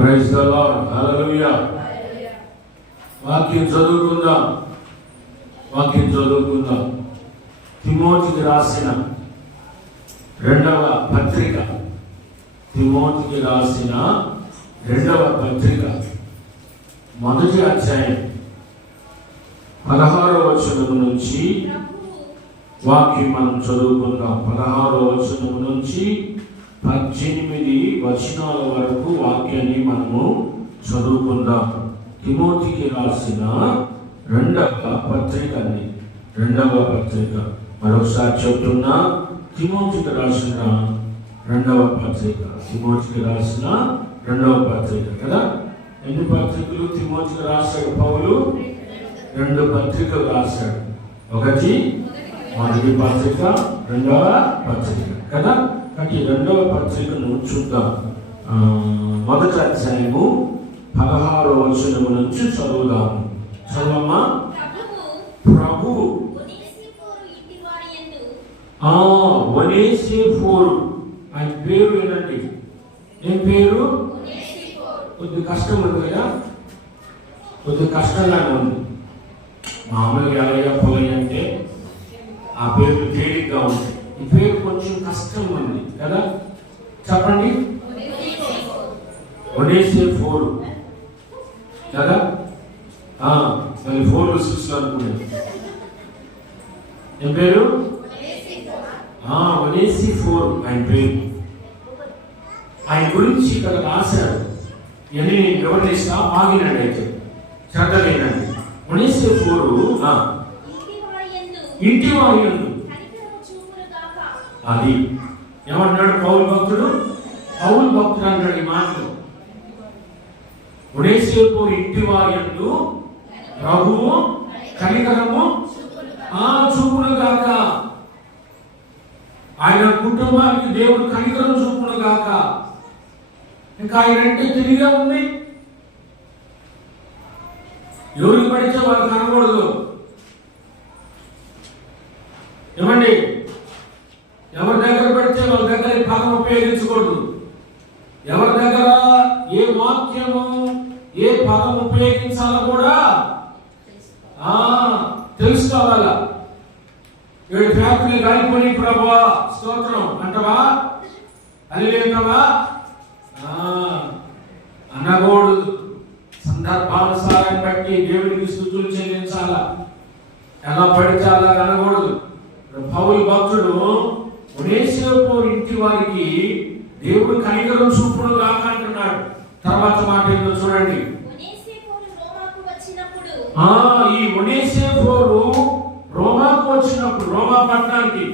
Praise the lord. హల్లెలూయా. వాక్యం చదువుకుందాం. తిమోతికి రాసిన రెండవ పత్రిక మొదటి అధ్యాయం 16వ వచనం నుంచి వాక్యం మనం చదువుకుందాం. 16వ వచనం నుంచి 18 వచనాల వరకు వాక్యాన్ని మనము చదువుకుందాం. తిమోతికి రాసిన రెండవ పత్రిక. మరొకసారి చెప్తున్నా, తిమోతికి రాసిన రెండవ పత్రిక కదా. ఎన్ని పత్రికలు తిమోతికి రాశాడు పౌలు? 2 పత్రికలు రాశాడు. ఒకటి మొదటి పత్రిక, రెండవ పత్రిక కదా. కానీ రెండవ పత్రికను చూద్దాం. మొదటి అధ్యాయము 16వ వచనం నుంచి చదువుదాము. చదవమ్మా. ప్రభువు ఒనేసిఫోరు ఆయన పేరు ఏంటండి? ఏం పేరు? కొద్ది కష్టం ఉంది కదా, కొద్ది కష్టంగానే ఉంది. మామూలుగా ఎలా చెప్పాలి అంటే ఆ పేరు తేలిగ్గా ఉంది. ఈ పేరు కొంచెం కష్టం ఉంది కదా. చెప్పండి. ఒనేసిఫోరు కదా. మళ్ళీ 4 6 అనుకున్నాను. ఏం పేరు? ఒనేసిఫోరు ఆయన పేరు. ఆయన గురించి ఇక్కడ రాశాడు. ఇవన్నీ నేను వివరిస్తా, ఆగినండి. అయితే శ్రద్ధ లేనండి. ఒనేసిఫోరు ఇంటివారి యందు అది ఏమంటాడు పౌలు భక్తుడు అంటాడు ఈ మాటలు. ఒనేసిఫోరు ఇంటివారి యందు ప్రభువు కనికరము చూపును గాక. ఆయన కుటుంబానికి దేవుడు కనికరం చూపును గాక. ఇంకా ఆయన అంటే తెలివిగా ఉంది. ఎవరికి పడితే వాళ్ళు కనకూడదు. ఏమండి? ఎవరి దగ్గర పెడితే వాళ్ళ దగ్గర పదం ఉపయోగించకూడదు. ఎవరి దగ్గర ఏ వాక్యము ఏ పదం ఉపయోగించాలో కూడా తెలుసుకోవాలా. 7 ఫ్యాక్టరీలు గాలిపోయి ప్రభువా స్తోత్రం అంటవా? అల్లేంటవా? అనకూడదు. సందర్భానుసారం బట్టి దేవుడికి స్తుతులు చెల్లించాలా. ఎలా పడితే అలా అనకూడదు. పౌలు భక్తుడు ఒనేసిఫోరు ఇంటి వారికి దేవుడు కనికరం చూపును గాక అంటున్నాడు. తర్వాత మాట ఏంటో చూడండి. ఈ ఒనేసిఫోరు రోమాకు వచ్చినప్పుడు, రోమా పట్టణానికి,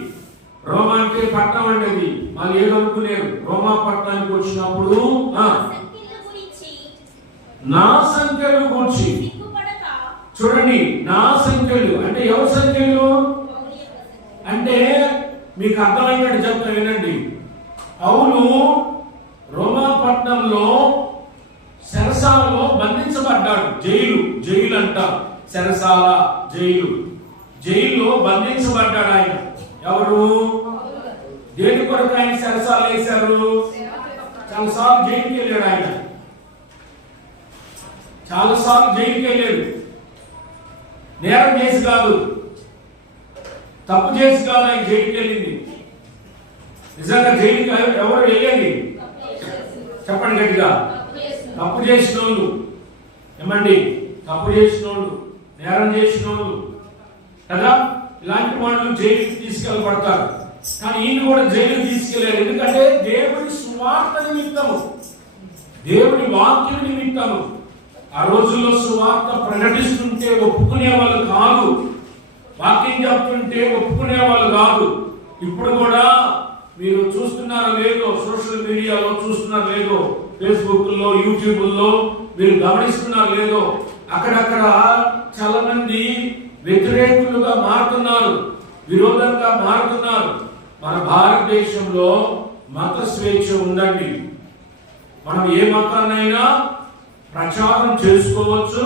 రోమా అంటే పట్టణం అనేది వాళ్ళు ఏదనుకునేరు. రోమా పట్టణానికి వచ్చినప్పుడు నా సంఖ్యలు గురించి చూడండి. నా సంఖ్యలు అంటే ఎవరి సంఖ్యలు అంటే మీకు అర్థమైనట్టు చెప్తా వినండి. పౌలు రోమా పట్టణంలో చెరసాలలో బంధించబడ్డాడు. జైలు అంట. చెరసాల జైల్లో బంధించబడ్డాడు ఆయన. ఎవరు? దేని కొరకు ఆయన చెరసాల వేశారు? చాలాసార్లు జైలుకి వెళ్ళాడు ఆయన. నేరం చేసి కాదు, తప్పు చేసి కాదు ఆయన జైలుకి వెళ్ళింది. నిజంగా జైలుకి ఎవరు వెళ్ళేది? చెప్పండి గట్టిగా. తప్పు చేసిన వాళ్ళు. ఏమండి? తప్పు చేసిన వాళ్ళు, నేరం చేసిన వాళ్ళు కదా. ఇలాంటి వాళ్ళు జైలుకి తీసుకెళ్ళబడతారు. కానీ ఈయన కూడా జైలుకి తీసుకెళ్ళారు. ఎందుకంటే దేవుని సువార్త నిమిత్తము, దేవుని వాక్యం నిమిత్తము. ఆ రోజుల్లో సువార్త ప్రకటిస్తుంటే ఒప్పుకునే వాళ్ళు కాదు. వాక్యం చెప్తుంటే ఒప్పుకునే వాళ్ళు కాదు. ఇప్పుడు కూడా మీరు చూస్తున్నారో లేదో, సోషల్ మీడియాలో చూస్తున్నారో లేదో, ఫేస్బుక్ లో, యూట్యూబ్ లో మీరు గమనిస్తున్నారు లేదో, అక్కడక్కడ చాలా మంది వ్యతిరేకులుగా మారుతున్నారు, విరోధంగా మారుతున్నారు. మన భారతదేశంలో మత స్వేచ్ఛ ఉందండి. మనం ఏ మతాన్నైనా ప్రచారం చేసుకోవచ్చు,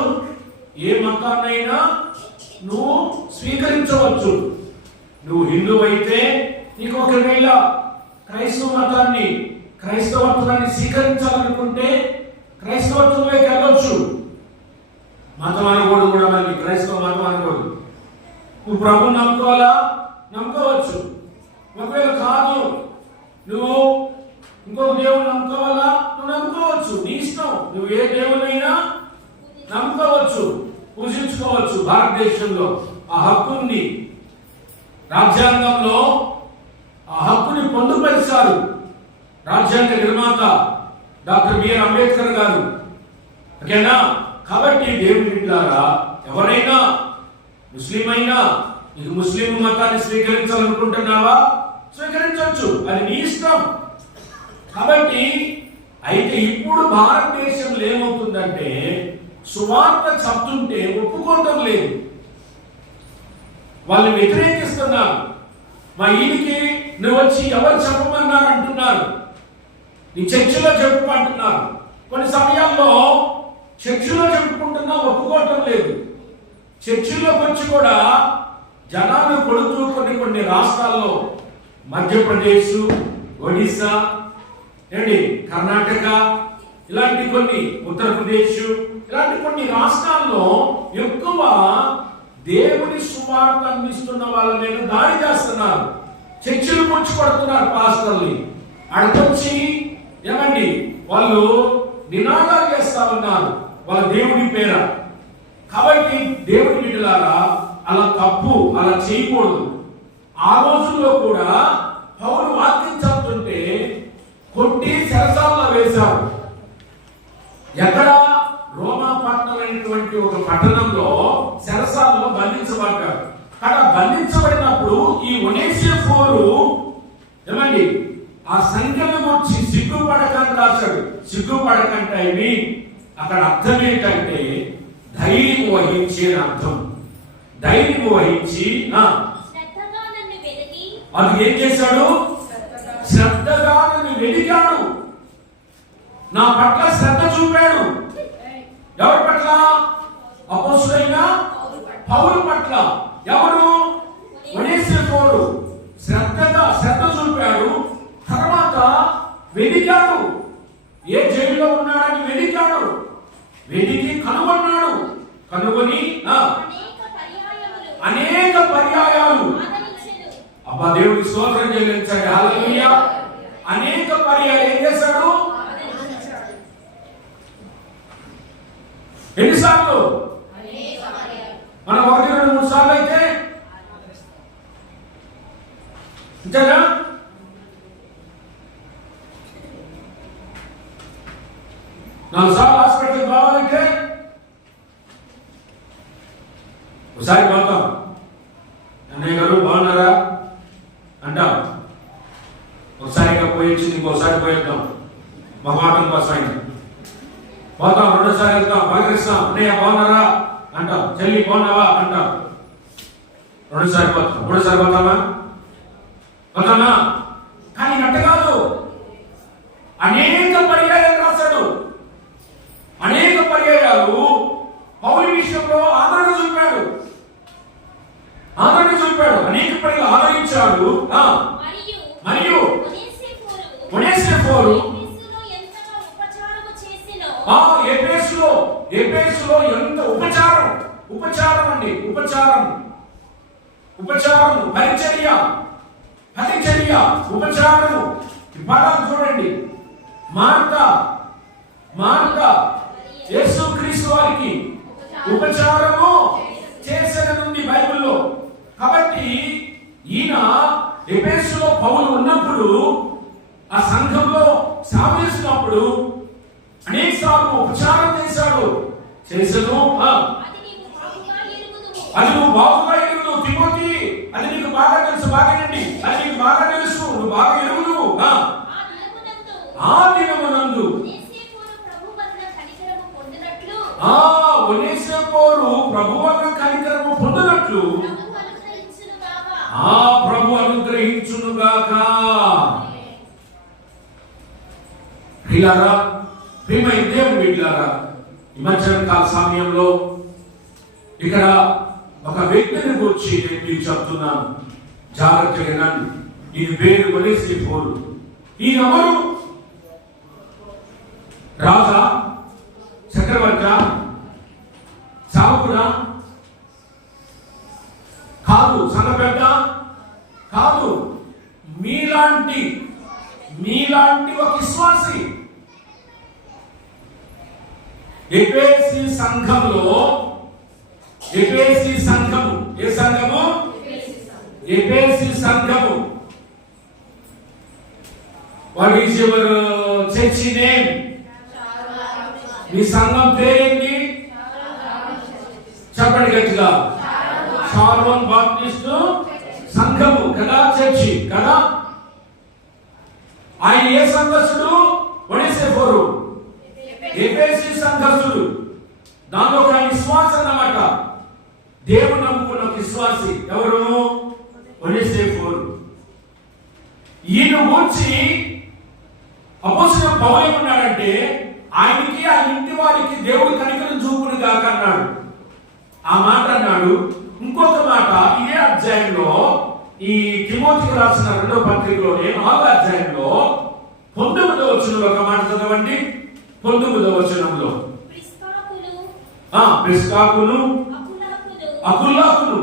ఏ మతాన్నైనా నువ్వు స్వీకరించవచ్చు. నువ్వు హిందూ అయితే నీకు ఒకవేళ క్రైస్తవాన్ని స్వీకరించాలనుకుంటే క్రైస్తవత్వంలోకి వెళ్ళొచ్చు. మతం అనకూడదు కూడా, మళ్ళీ క్రైస్తవ మతం అనకూడదు. నువ్వు ప్రభుని నమ్ముకోవాలా, నమ్ముకోవచ్చు. ఒకవేళ కాదు నువ్వు ఇంకొక దేవుని నమ్ముకోవాలా, నువ్వు నమ్ముకోవచ్చు. నీ ఇష్టం. నువ్వు ఏ దేవునైనా నమ్ముకోవచ్చు, పూజించుకోవచ్చు. భారతదేశంలో ఆ హక్కు ఉంది. రాజ్యాంగంలో ఆ హక్కుని పొందుపరిచారు రాజ్యాంగ నిర్మాత డాక్టర్ బిఆర్ అంబేద్కర్ గారు. ఓకేనా? కాబట్టి దేవుని బిడ్డలారా, ఎవరైనా ముస్లిం అయినా, నీకు ముస్లిం మతాన్ని స్వీకరించాలనుకుంటున్నావా, స్వీకరించవచ్చు, అది నీ ఇష్టం. కాబట్టి అయితే ఇప్పుడు భారతదేశంలో ఏమవుతుందంటే సువార్త చెప్తుంటే ఒప్పుకోవటం లేదు, వాళ్ళు వ్యతిరేకిస్తున్నారు. మా ఈయనకి నువ్వు వచ్చి ఎవరు చెప్పమన్నారు అంటున్నారు, నీ చర్చిలో చెప్పుకుంటున్నారు. కొన్ని సమయాల్లో చర్చిలో చెప్పుకుంటున్నా ఒప్పుకోవటం లేదు. చర్చిలోకి వచ్చి కూడా జనాలు కొడుతూ కొన్ని రాష్ట్రాల్లో, మధ్యప్రదేశ్, ఒడిశా, కర్ణాటక, ఇలాంటి కొన్ని, ఉత్తరప్రదేశ్, ఇలాంటి కొన్ని రాష్ట్రాల్లో ఎక్కువ దేవుని సువార్త అందిస్తున్న వాళ్ళ మీద దాడి చేస్తున్నారు. చర్చిలు పుచ్చుకొడుతున్నారు పాస్టర్ని. అడకొచ్చి ఏమండి వాళ్ళు నినాదాలు చేస్తా ఉన్నారు వాళ్ళ దేవుడి పేర. కాబట్టి దేవుడి బిడ్డలారా, అలా తప్పు, అలా చేయకూడదు. ఆ రోజుల్లో కూడా పౌలు వాక్యం చెప్తుంటే కొట్టి చెరసాలలో వేశారు. ఎక్కడ? రోమా పట్టణమైనటువంటి ఒక పట్టణంలో చెరసాలలో బంధించబడ్డారు. అక్కడ బంధించబడినప్పుడు ఈ ఒనేసిఫోరు ఏమండి ఆ సంఖ్యను గురించి సిగ్గుపడకండి రాశాడు. సిగ్గుపడకంటే అక్కడ అర్థం ఏంటంటే ధైర్యం వహించి అని అర్థం. ధైర్యం వహించి అది ఏం చేశాడు? శ్రద్ధగా నన్ను వెదికాడు, నా పట్ల శ్రద్ధ చూపాడు. ఎవరి పట్ల? అపోస్తలుడైన పౌలు పట్ల. ఎవరు? ఒనేసిఫోరు. శ్రద్ధ చూపాడు. తర్వాత వెదికాడు. ఏ జైల్లో ఉన్నాడని వెదికాడు. వెదికి కనుగొన్నాడు. కనుగొని అనేక పర్యాయాలు, అబ్బా దేవుడికి స్తోత్రం చెల్లించండి, హల్లెలూయా. అనేక పర్యాయాలు ఏం చేశాడు? ఎన్నిసార్లు? మనం 1, 2, 3 సార్లు అయితే అంతేనా? నాలుగు సార్లు హాస్పిటల్కి పోవాలంటే ఒకసారి పోతాం, అన్నయ్య గారు బాగున్నారా అంటాం. ఒకసారిగా పోయొచ్చి ఇంకోసారి పోయేద్దాం మొహమాటం కోసం ఆయన పోతాం. రెండోసారి వెళ్తాం, పలకరిస్తాం, అన్నయ్య బాగున్నారా అంటాం, చెల్లి బాగున్నావా అంటాం. రెండోసారి పోతాం. మూడోసారి పోతామా? కానీ అట్ట కాదు. అనేక పర్యాయాలు రాశాడు. అనేక పర్యాయాలు పౌలు విషయంలో ఆదరణ చూపాడు. అనేక పర్యాలు ఆదరించాడు. మరియు ఒనేసిఫోరు ఎఫెసులో ఎంత ఉపచారం అండి, ఉపచారం, పరిచర్య, ఉపచారము. ఈ పదాలు చూడండి. మార్త యేసుక్రీస్తు వారికి ఉపచారము చేసేది బైబిల్లో. కాబట్టి ఈయన ఎఫెసులో పౌలు ఉన్నప్పుడు, ఆ సంఘంలో సేవ చేసినప్పుడు అనేక సార్లు ఉపచారం చేశాడు. అది నువ్వు బాగుగా ఎరుగుదు తిమోతి, అది నీకు బాగా తెలుసు. బాగానండి, అది నీకు బాగా తెలుసు, నువ్వు బాగా ఎరుగుదు. ఆ దినమునందు ఒనేసిఫోరు ప్రభు వలన కనికరము పొందినట్లు ఆ ప్రభు అనుగ్రహించునుగాక. ప్రియులారా, ప్రియమైన దేవుని బిడ్డలారా, ఈ మధ్యాహ్న కాల సమయంలో ఇక్కడ ఒక వ్యక్తిని గురించి నేను మీకు చెప్తున్నాను, జాగ్రత్తగా వినండి. ఈయన పేరు ఒనేసిఫోరు. ఈయన ఎవరు? రాజా, విశ్వాసి. ఎఫెసీ సంఘంలో, ఎఫెసీ సంఘము, ఏ సంఘము? ఎఫెసీ సంఘము. What is your church name? మీ సంఘం పేరేంటి? చెప్పండి గట్టిగా. షారోన్ బాప్టిస్ట్ సంఘము కదా, చర్చి కదా. ఆయన ఏ సంఘస్థుడు? ఒనేసిఫోరు, ఎఫెసీ సంఘస్థుడు. దానిలో ఒక విశ్వాసం అన్నమాట. దేవుడు నమ్ముకున్న విశ్వాసి ఎవరు? ఒనేసిఫోరు. ఈయన గురించి అపోస్తలుడైన పౌలు ఏమన్నాడంటే, ఆయనకి ఆ ఇంటి వారికి దేవుడు కనికరం చూపును గాక అన్నాడు. ఆ మాట అన్నాడు. ఇంకొక మాట ఇదే అధ్యాయంలో, ఈ తిమోతికి రాసిన 2వ పత్రికలోనే 4వ అధ్యాయంలో 19వ వచనంలో ఒక మాట చదవండి. 19వ వచనంలో ప్రిస్కాకును అకులాకును,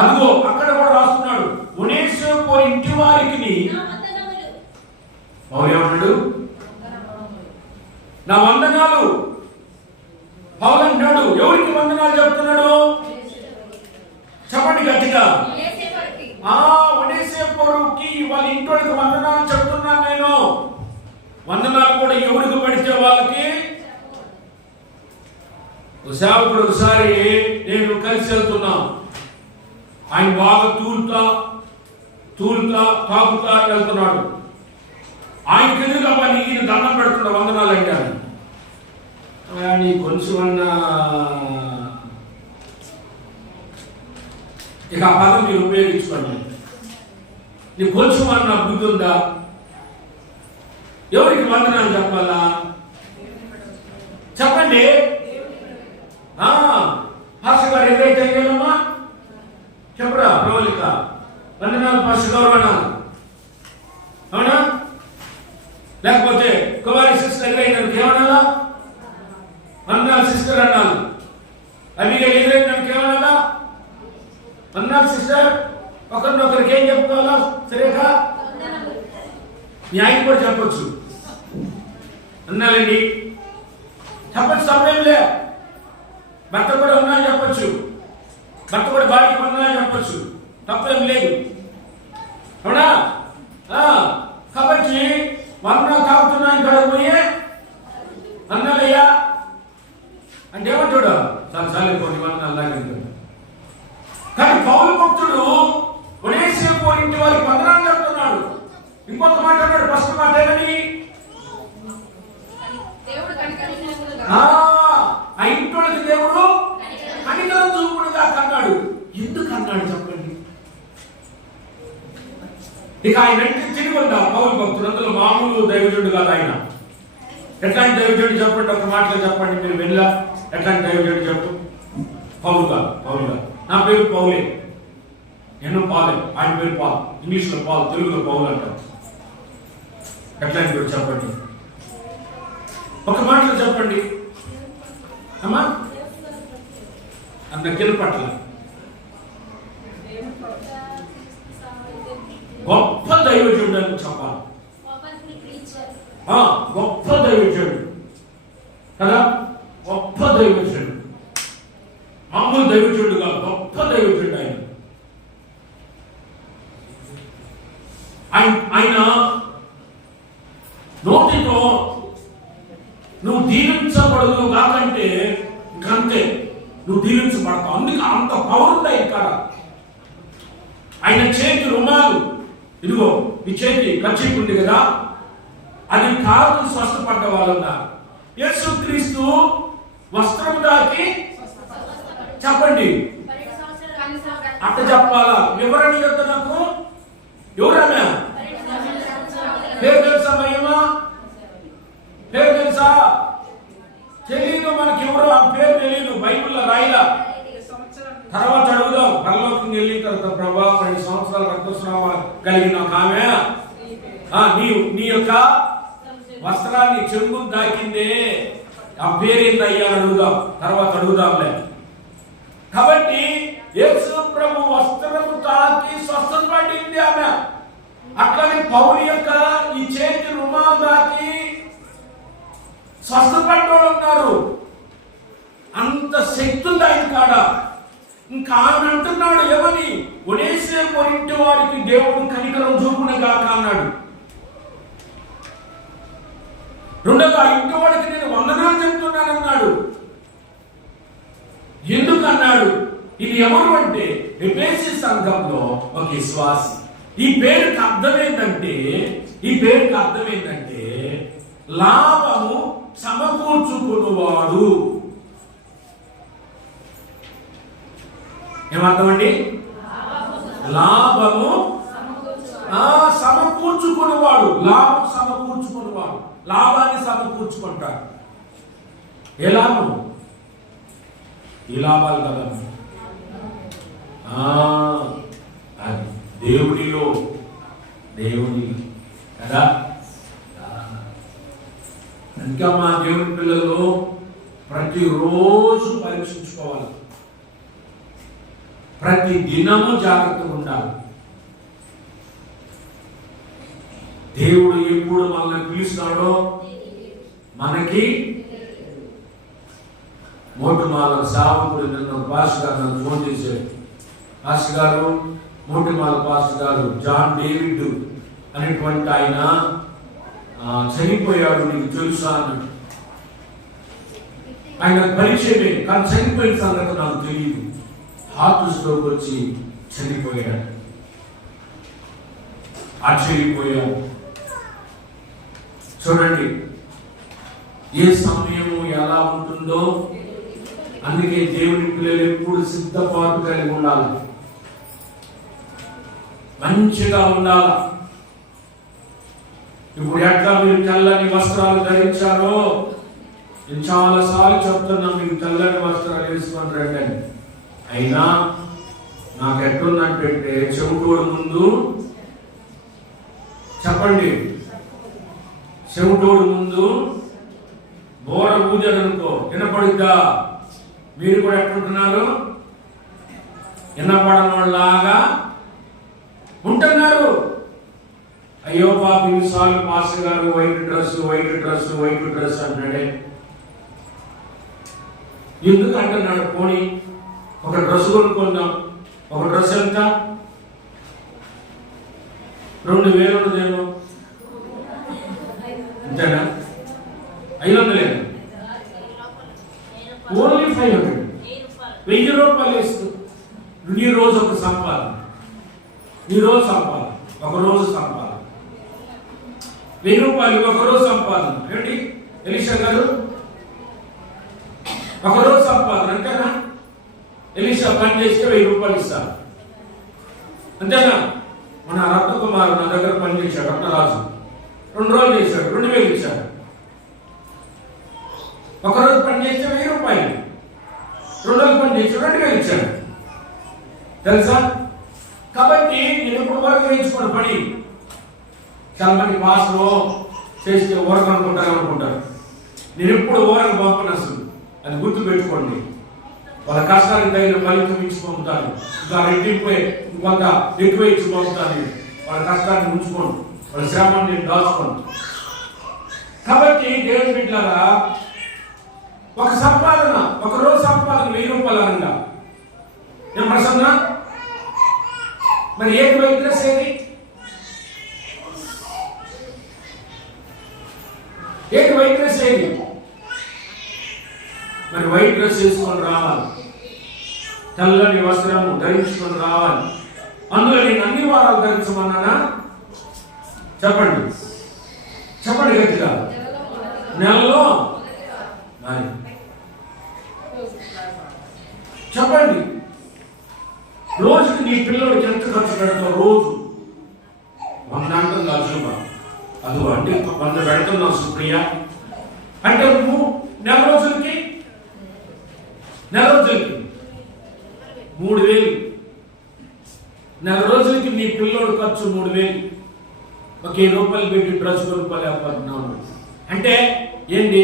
అదిగో అక్కడ కూడా రాస్తున్నాడు, ఒనేసిఫోరు ఇంటి వారికి పౌలు ఏమన్నాడు? నా వందనాలు. పౌలు అంటాడు, ఎవరికి వందనాలు చెప్తున్నాడు? చెప్పండి గట్టిగా. ఒనేసిఫోరుకి వాళ్ళ ఇంటికి వందనాలు చెప్తున్నాను నేను. వందనాలు కూడా ఎవరికి పడితే వాళ్ళకి. సేవకుడు ఒకసారి నేను కలిసి వెళ్తున్నాం. ఆయన బాగా తూలుతా తాగుతా వెళ్తున్నాడు. ఆయనకి ఎదురుగా పని ఈయన దండం పెడుతున్న వందనాలు అంటారు. నీ కొంచెమన్నా ఇక ఆ పదం మీరు ఉపయోగించుకోండి. నీ కొంచెమన్నా బుద్ధి ఉందా? ఎవరికి వందనాలు చెప్పాలా? చెప్పండి. పాస్టర్ గారు ఎదురైతే అయ్యానమ్మా చెప్పరా? ప్రవళిక వందనాలు పాస్టర్ గారు అన్నారు, అవునా? లేకపోతే కుమారి సిస్టర్ ఎదురైనందుకు ఏమన్నా వందనాలు సిస్టర్ అన్నాను. అవిగా ఎదురైనందుకు ఏమన్నా వందనాలు సిస్టర్. ఒకరినొకరికి ఏం చెప్పుకోవాలా? సరేకా మీ ఆయన కూడా చెప్పొచ్చు, అన్నాలండి చెప్పచ్చు, సమయం లే. భర్త కూడా వందనాలు చెప్పొచ్చు, భర్త కూడా భార్యకి వందనాలు చెప్పొచ్చు, తప్పేం లేదు, అవునా? కాబట్టి వందనాలు తాగుతున్నా ఇంకా పోయే అన్నాలయ్యా అంటే ఏమంటాడు? చాలా కొన్ని వందనాలు లాగా. కానీ పౌలు భక్తుడు ఒనేసిఫోరు ఇంటి వారికి వందనాలు చెప్తున్నాడు. ఇంకొక మాట అన్నాడు, ఫస్ట్ మాట ఏమని? ఆ ఇంటికి దేవుడు కనికరం చూపుడుగా కన్నాడు. ఎందుకు అన్నాడు చెప్పండి? ఇక ఆయన అంటే తిరిగి పౌలు భక్తుడు. అందులో మామూలు దైవజనుడు కాదు ఆయన. ఎట్లాంటి దైవజనుడు చెప్పండి, ఒక మాటలో చెప్పండి. మీరు వెళ్ళా ఎట్లాంటి దైవజనుడు చెప్పు? పౌలు కాదు. నా పేరు పౌలే, నేను పాలే, ఆయన పేరు పాల్. ఇంగ్లీష్ లో పాల్, తెలుగులో పౌలు అంటారు. ఎట్లాంటి చెప్పండి, ఒక మాటలో చెప్పండి అమ్మా. అంత గెలుపట్ల గొప్ప దైవజనుడు అని చెప్పాలి. గొప్ప దైవజనుడు కదా, గొప్ప దైవజనుడు. మామూలు దైవజనుడు కాదు, గొప్ప దైవజనుడు ఆయన. నోటితో నువ్వు దీవించబడదు కాకంటే ఇంకంతే, నువ్వు దీవించబడతావు. అందుకే అంత పవర్ ఉంది ఇక్కడ. ఆయన చేతి రుమాలు, ఇదిగో ఈ చేతి కర్చీఫ్ ఉంది కదా, అది కాదు స్వస్థపడ్డ వాళ్ళన్నా. యేసుక్రీస్తు వస్త్రం దాకి చెప్పండి అట్ట చెప్పాలా? వివరణ చెప్తా నాకు. ఎవరన్నా పేరు తెలుసా? మహిమా పేరు తెలుసా? తెలీదు మనకి. ఎవరు ఆ పేరు తెలీదు, బైబిల్లో రాయిలా. తర్వాత అడుగుదాం. పరలోకం వెళ్ళిన తర్వాత, ప్రభా 2 సంవత్సరాల రక్తస్రావం కలిగిన ఒక ఆమె నీ యొక్క వస్త్రాన్ని చెంగు దాకిందే, ఆ పేరేందయ్యా అని అడుగుదాం. తర్వాత అడుగుదాంలే. కాబట్టి యేసు ప్రభు వస్త్రము తాకి స్వస్థత పడింది ఆమె. అట్లానే పౌలు యొక్క ఈ చేతి రుమాలు దాకి స్వస్థపడ్డోళ్ళు ఉన్నారు. అంత శక్తి ఉంది ఆయన కాడ. ఇంకా ఆయన అంటున్నాడు ఏమని, ఒనేసిఫోరు ఇంటి వారికి దేవుడు కనికరం చూపునుగాక అన్నాడు. రెండోగా ఇంటి వాడికి నేను వందనాలు చెప్తున్నానన్నాడు. ఎందుకు అన్నాడు? ఇది ఎవరు అంటే ఎఫెసీ సంఘంలో ఒక విశ్వాసి. ఈ పేరుకి అర్థం ఏంటంటే లాభము సమకూర్చుకున్నవాడు. ఏమర్థం అండి? లాభము సమకూర్చుకున్నవాడు. లాభం సమకూర్చుకున్నవాడు. లాభాన్ని సమకూర్చుకుంటాడు. ఏ లాభం? ఈ లాభాలు కదా అది దేవుడిలో కదా. ఇంకా మా దేవుడి పిల్లలు ప్రతిరోజు పరీక్షించుకోవాలి. ప్రతి దినము జాగ్రత్తగా ఉండాలి. దేవుడు ఎప్పుడు మనల్ని పిలుస్తాడో మనకి మోటిమాల సావకుడు నిన్న పాస్టర్ గారు నన్ను ఫోన్ చేశాడు. పాస్టర్ గారు, మోటిమాల పాస్టర్ గారు జాన్ డేవిడ్ అనేటువంటి ఆయన చనిపోయాడు, నీకు తెలుసా అన్నాడు. ఆయన పరిచయమే కానీ చనిపోయిన సంగతి నాకు తెలియదు. హార్ట్ స్ట్రోక్ వచ్చి చనిపోయాడు. ఆశ్చర్యపోయాడు. చూడండి ఏ సమయము ఎలా ఉంటుందో. అందుకే దేవుని పిల్లలు ఎప్పుడు సిద్ధపాటు కలిగి ఉండాలి, మంచిగా ఉండాలి. ఇప్పుడు ఎట్లా మీరు తెల్లని వస్త్రాలు ధరించారో, నేను చాలా సార్లు చెప్తున్నా, మీరు తెల్లని వస్త్రాలు వేసుకొని రండి అని. అయినా నాకు ఎట్లున్నట్టే చెవిటోడు ముందు చెప్పండి, చెవిటోడు ముందు బోర ఊజాడనుకో వినపడుద్దా? మీరు కూడా ఎట్లుంటున్నారు? వినపడనలాగా ఉంటున్నారు. అయ్యో పాప ఇన్నిసార్లు పాస్టర్ గారు వైట్ డ్రెస్ అంటాడే. ఎందుకు అంటున్నాడు? పోనీ ఒక డ్రెస్ కొనుక్కుందాం. ఒక డ్రెస్ ఎంత? 2000 ఉండదేమో, అంతేనా? 500 ఓన్లీ 500. 1000 రూపాయలు వేస్తూ నీ రోజు ఒక సంపాదన, ఒక రోజు సంపాదన 1000 రూపాయలు ఒక రోజు సంపాదన. ఏంటి ఎలీషా గారు? ఒక రోజు సంపాదన అంతేనా? ఎలీషా పని చేస్తే 1000 రూపాయలు ఇస్తారు, అంతేనా? మన రత్నకుమారు నా దగ్గర పని చేశాడు, రత్నరాజు 2 రోజులు చేశాడు, 2000 ఇచ్చాడు. ఒకరోజు పని చేస్తే 1000 రూపాయలు, 2 రోజులు పని చేస్తే 2000 ఇచ్చాడు, తెలుసా? కాబట్టి నేను ఇప్పుడు వరకు వేయించుకున్న పని. చాలా మంది పాస్లో చేస్తే ఊరకు అనుకుంటారు. నేను ఎప్పుడు ఊరకు పంపను అసలు, అది గుర్తు పెట్టుకోండి. వాళ్ళ కష్టానికి తగిన ఫలితం ఇచ్చి పంపుతాను, ఇంకా రెట్టింపు కొంత ఎక్కువ ఇచ్చి పంపుతాను. వాళ్ళ కష్టాన్ని ఉంచుకోండి, వాళ్ళ శ్రమాన్ని నేను దాచుకోండి. కాబట్టి దేవుని బిడ్డలారా, ఒక సంపాదన, ఒక రోజు సంపాదన 1000 రూపాయలు అనగా నేను ప్రసన్న. మరి ఏది వైట్ డ్రెస్ ఏది? వైట్ డ్రెస్ ఏది? మరి వైట్ డ్రెస్ వేసుకొని రావాలి, తెల్లని వస్త్రము ధరించుకొని రావాలి. అందులో నేను అన్ని వారాలు ధరించమన్నానా? చెప్పండి గట్టిగా. నెలలో చెప్పండి. రోజుకి నీ పిల్లలకి ఎంత ఖర్చు పెడతావు? రోజు 100 అంటుంది అజుమా. అది అంటే 100 పెడుతున్నావు సుప్రియ అంటే నువ్వు నెల రోజులకి 3000. నెల రోజులకి నీ పిల్లోడు ఖర్చు 3000. ఒక 1000 రూపాయలు పెట్టి డ్రెస్ కొనుక్కోలేకపోతున్నావు అంటే ఏంటి?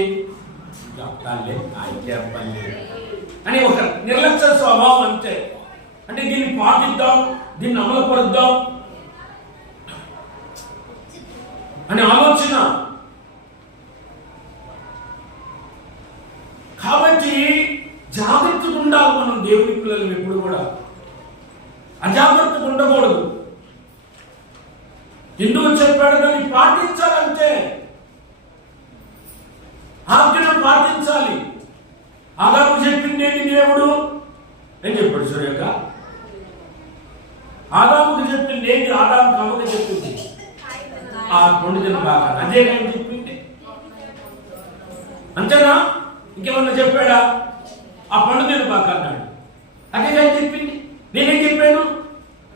అని ఒక నిర్లక్ష్య స్వభావం అంతే. అంటే దీన్ని పాటిద్దాం, దీన్ని అమలుపరుద్దాం. అనే ఆలోచన. కాబట్టి జాగ్రత్తగా ఉండాలి మనం. దేవుని పిల్లలు ఎప్పుడు కూడా అజాగ్రత్తగా ఉండకూడదు. ఎందుకు చెప్పాడు? దాన్ని పాటించాలంటే ఆజ్ఞను పాటించాలి. ఆదాము చెప్పింది ఏంటి? దేవుడు ఏం చెప్పాడు? సూర్యక ఆదాముకు చెప్పింది ఏంటి? ఆదాముకు అమ్మకు చెప్పింది ఆ పండు తిన బాగా, అదే నేను చెప్పింది. అంతేనా? ఇంకేమన్నా చెప్పాడా? ఆ పండు తిన బాగా అన్నాడు. అదే నేను చెప్పింది. నేనేం చెప్పాను?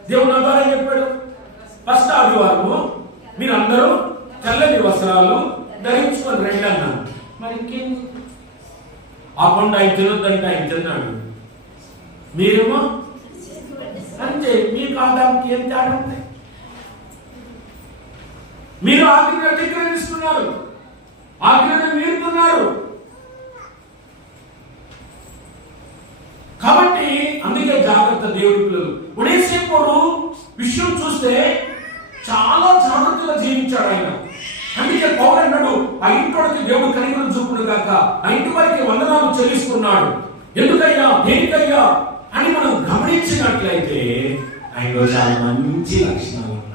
దేవుడు నా ద్వారా చెప్పాడు. ఫస్ట్ ఆదివారము మీరందరూ తెల్లని వస్త్రాలు ధరించుకొని రండి అన్నాడు. మరి ఇంకేం? ఆ పండు ఆయన తినొద్దంటే ఆయన తిన్నాడు. మీరేమో అంతే. మీకు ఆదాముకి ఏం తేడా ఉంది? మీరు ఆజ్ఞను అతిక్రమిస్తున్నారు, ఆజ్ఞను మీరుతున్నారు. కాబట్టి అందుకే జాగ్రత్త దేవుడి పిల్లలు. ఉడేసేపుడు విషయం చూస్తే చాలా జాగ్రత్తగా జీవించాడు ఆయన. అందుకే పౌలు అన్నాడు, ఆ ఇంటికి దేవుడు కనికరం చూపుడు గాక, ఆ ఇంటి వారికి వందనాలు చెల్లిస్తున్నాడు. ఎందుకయ్యా, దేనికయ్యా అని మనం గమనించినట్లయితే ఆయనలో చాలా మంచి లక్షణాలు.